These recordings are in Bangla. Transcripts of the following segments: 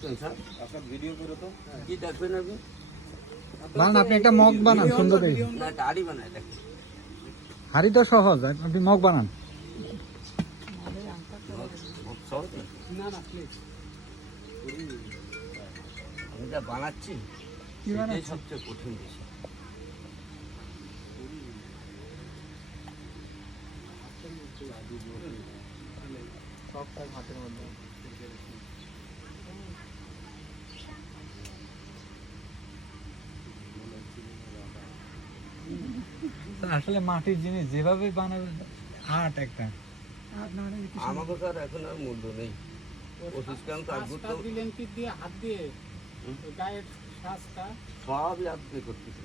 স্যার? আপনার ভিডিও করে তো। কি দেখবেন আপনি? বানান আপনি একটা মগ বানান সুন্দর দেখে। না একটা হাড়ি বানায় দেখেন। হাড়ি তো সহজ আপনি মগ বানান। না? আমি যা বানাচ্ছি সবচেয়ে কঠিন বিষয়। আসলে মাটির জিনিস যেভাবে বানাবে আর্ট একটা। আমাকে স্যার এখন আর মূল্য নেই। পঁচিশ গ্রাম কাগজ দিলেন কি দিয়ে? হাত দিয়ে। গায়ের শ্বাসটা সবই আপনি করতেছে।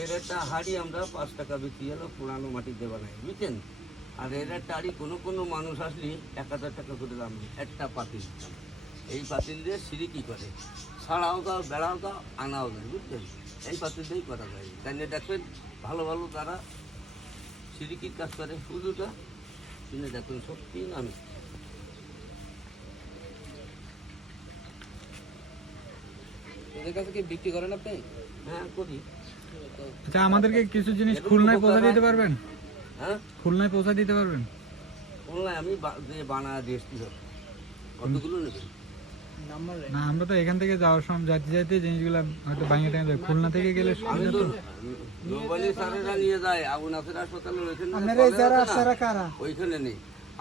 এর একটা হাড়ি আমরা পাঁচ টাকা বিক্রি হলো পুরানো মাটি মাটিতে বানাই বুঝছেন? আর এর একটা হাড়ি কোনো কোনো মানুষ আসলে এক হাজার টাকা করে দাম একটা পাতিল। এই পাতিল দিয়ে সিঁড়ি কী করে? ছাড়াও দাও বেড়াও দাও আনাও দেয় বুঝছেন এই পাতিল দিয়েই করা যায়। তাই নিয়ে দেখবেন ভালো ভালো তারা সিঁড়িকির কাজ করে? শুধুটা কিনে দেখবেন সত্যি আমি এদের কাছে কি বিক্রি করেন আপনি? হ্যাঁ করি। আচ্ছা আমাদেরকে কিছু জিনিস খুলনায় পৌঁছে দিতে পারবেন? হ্যাঁ? খুলনায় পৌঁছে দিতে পারবেন? অনলাইন আমি বানা দিয়ে কতগুলো নেবেন? না আমরা তো এখান থেকে যাওয়ার সময় যাতে যাইতে জিনিসগুলো হয়তো ভাঙে টাঙে যায়। খুলনা থেকে গেলে সুবিধা তো তো। স্যারেরা নিয়ে যায় আবু নাসের হাসপাতালে ওইখানে নেই।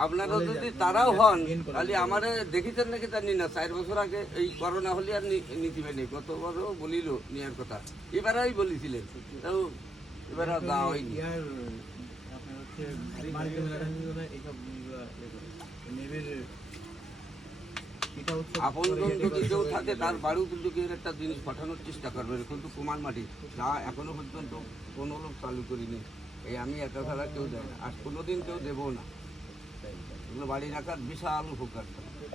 আপনারা যদি তারাও হন তাহলে আমার দেখিতেন নাকি জানি না। চার বছর আগে এই করোনা হলে আর নিতিবে নেই গত বছর বলিল নেওয়ার কথা। এবারেই বলেছিলেন। তাও এবার যাওয়া হয়নি। আপন যদি কেউ থাকে, তার বাড়িও কিন্তু কেউ একটা জিনিস পাঠানোর চেষ্টা করবে। কিন্তু কুমার মাটি। যা এখনও পর্যন্ত কোনো লোক চালু করিনি। এই আমি একা ছাড়া কেউ দেয় না। আর কোনোদিন কেউ দেবো না। এগুলো বাড়ি রাখার বিশাল উপকার।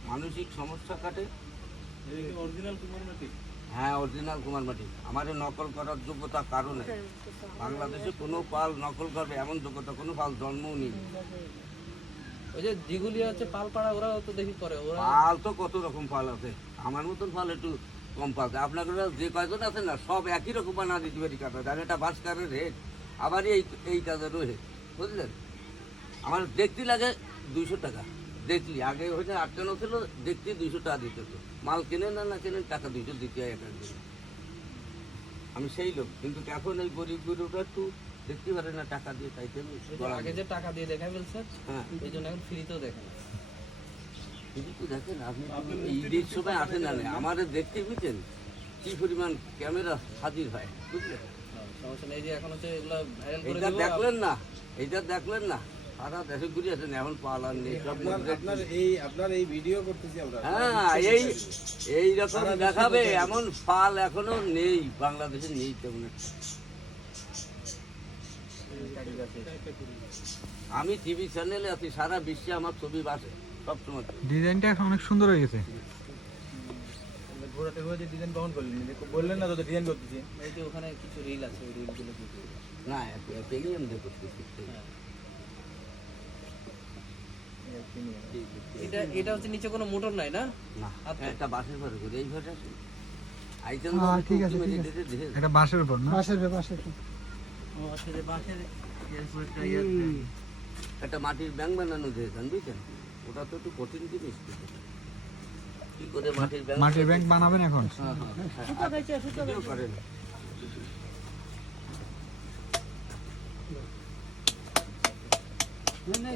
মানসিক সমস্যা কাটে। হ্যাঁ অরিজিনাল কুমার মাটি। আমাদের নকল করার যোগ্যতা কারণে বাংলাদেশে কোনো পাল নকল করবে এমন যোগ্যতা, কোনো পাল জন্মও নেই। ওই যে যেগুলি হচ্ছে পালপাড়া, ওরাও তো দেখি করে। ওরা পাল তো কত রকম পাল আছে। আমার মতন পাল একটু কম পাল আপনাদের যে কয়জন আছে না, সব একই রকম বানা দিতে পারি কাটা আর এটা ভাস্কারের রেট। আবার এই এই কাজেরও রেট। বুঝলেন? আমার দেখতে লাগে দুইশো টাকা। দেখলি? আগে হয়তো আটকানো ছিল, দেখতে দুইশো টাকা দিতে হতো। মাল কেনে না না কেনে টাকা দুইশো দিতে হয় এক আমি সেই লোক। কিন্তু এখন এই গরিব গরিবরা একটু দেখতে পারে না টাকা দিয়ে চাইতে আগে যে টাকা দিয়ে দেখা ফেলছে হ্যাঁ। এই জন্য এখন ফ্রিতেও দেখেন কিন্তু তো দেখেন আপনি ঈদের সময় আসেন না আমার দেখতে বুঝছেন কি পরিমাণ ক্যামেরা হাজির হয় বুঝলেন? নেই এই যে এখন হচ্ছে এগুলো ভাইরাল করে এইটা দেবো দেখলেন না এইটা দেখলেন না সারা দেশে ঘুরে আছেন এখন পালার নেই আপনার এই আপনার এই ভিডিও করতেছি আমরা। হ্যাঁ এই এই রকম দেখাবে এমন পাল এখনও নেই বাংলাদেশে নেই তেমন একটা। আমি টিভি চ্যানেলে আছি সারা বিশ্বে আমার ছবি বাসে সবসময়। ডিজাইনটা অনেক সুন্দর হয়ে গেছে। ঘোরাতে ঘোরাতে ডিজাইন কখন করলেন বললেন না তো ডিজাইন করতেছি। এই যে ওখানে কিছু রিল আছে ওই রিলগুলো না করতেছি এটা এটা হচ্ছে নিচে কোনো মোটর নাই না? না আচ্ছা। একটা বাসের ঘরে করে এই ঘরে আছে। আইটেম হ্যাঁ, ঠিক আছে, এটা বাঁশের উপর না? বাঁশের এরপর একটা মাটির ব্যাংক বানানো দিয়েছেন বুঝছেন? ওটা তো একটু কঠিন জিনিস। কি করে মাটির ব্যাংক মাটির ব্যাংক বানাবেন এখন? হ্যাঁ হ্যাঁ। করেন না,